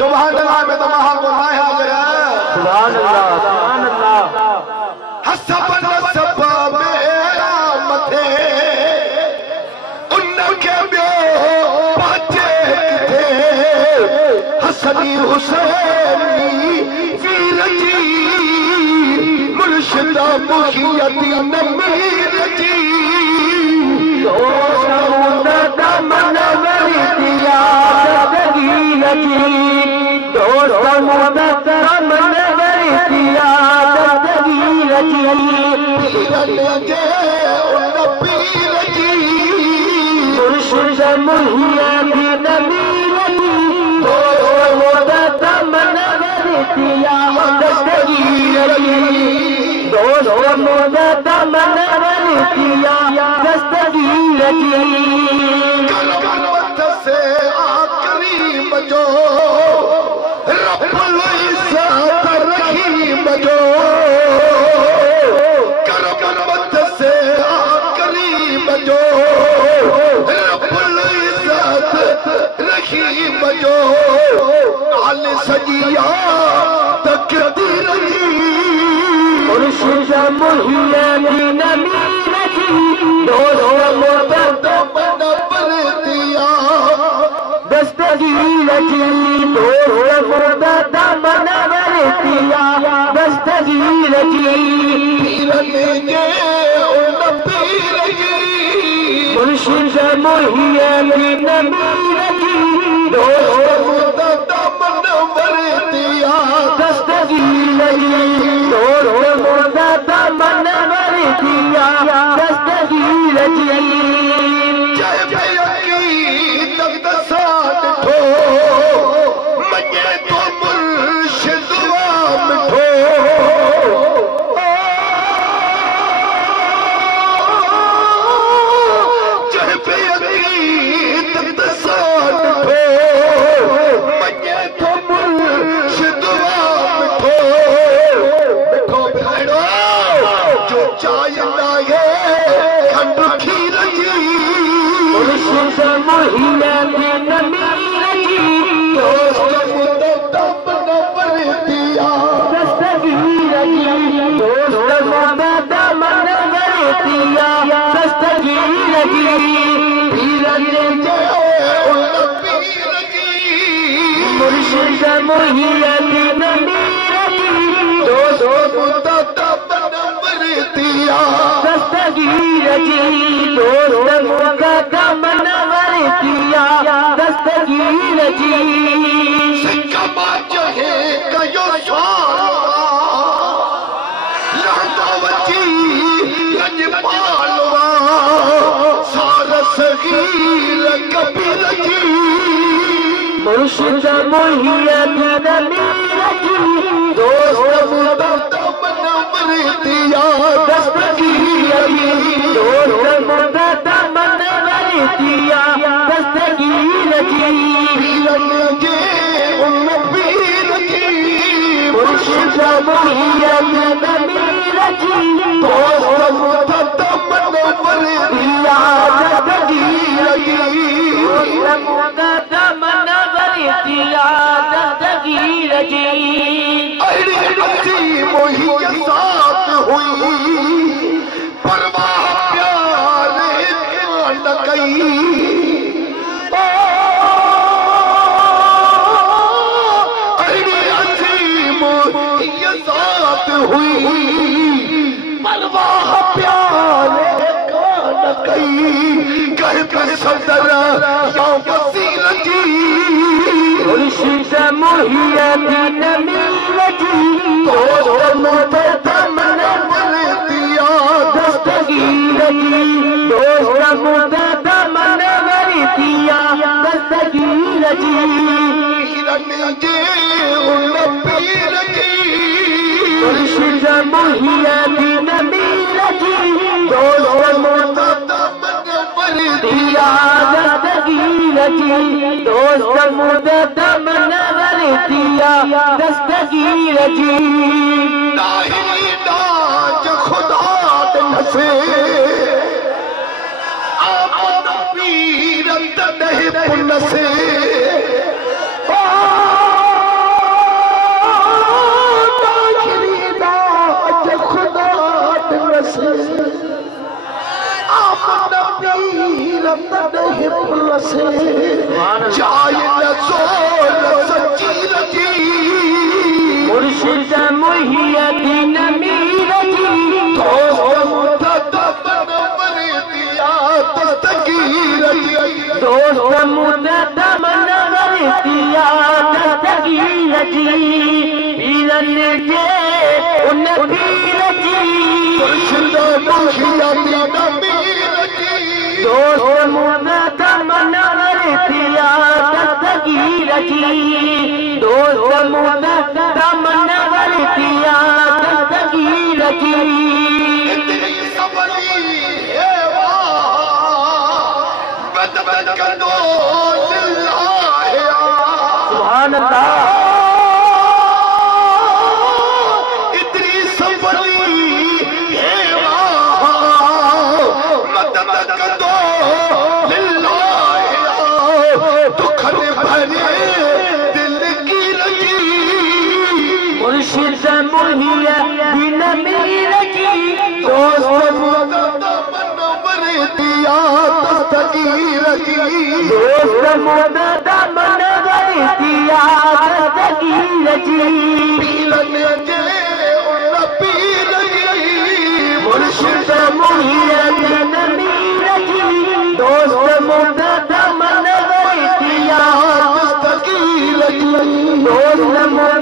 सुभान अल्लाह में तो महा गुनाह गया सुभान अल्लाह हसबन सबब मेरा मथे उनके बियो पाचे थे हसनी हुसैनी वीर जी मुर्शिदा मुखियती नमीर जी सजिया तकदीर जी मुर्शिद मुहियती नमीर जी दोनों मोहब्बत पर दिया दस्तगीर जी दोनों मोहब्बत पर दिया दस्तगीर जी पीर के उन पीर जी मुर्शिद मुहियती नमीर जी दोनों मोहब्बत पर दिया दस्तगीर जी दोनों मोहब्बत पर दिया दस्तगीर जी जय भैया तक दसात ठो मजे तो मुर्शिद मिठो जय भैया तक दसात ठो मजे तो मुर्शिद मिठो मिठो भेड़ो जो चाहता है खंड खीर जी मुर्शिद मुहियती नमीर जी दोस्त मुदत पर दिया दस्तगीर जी दोस्त मुदत पर दिया दस्तगीर जी पीर के उन पीर जी मुर्शिद मुहियती नमीर जी दोस्त मुदत पर दिया दस्तगीर जी दोस्त मुदत पर दिया दस्तगीर जी सिक्का बाज है कयो लंगवती सारस हीर कबीर जी मुर्शिद मुहियती नमीर जी दोस्त मुदत पर दिया दस्तगीर जी दोस्त मुदत पर दिया दस्तगीर जी लगे उन पीर जी मुर्शिद मुहियती नमीर जी दोस्त मुदत पर दिया दस्तगीर जी दोस्त मुदत पर दिया दस्तगीर जी अरे अच्छी मोहियत साथ हुई परवाह प्यार न कई अरे अच्छी मोहियत साथ हुई परवाह प्यार न कई कहकर सदर या वसील जी मुर्शिद मुहियती नमीर जी दोस्त दोस्त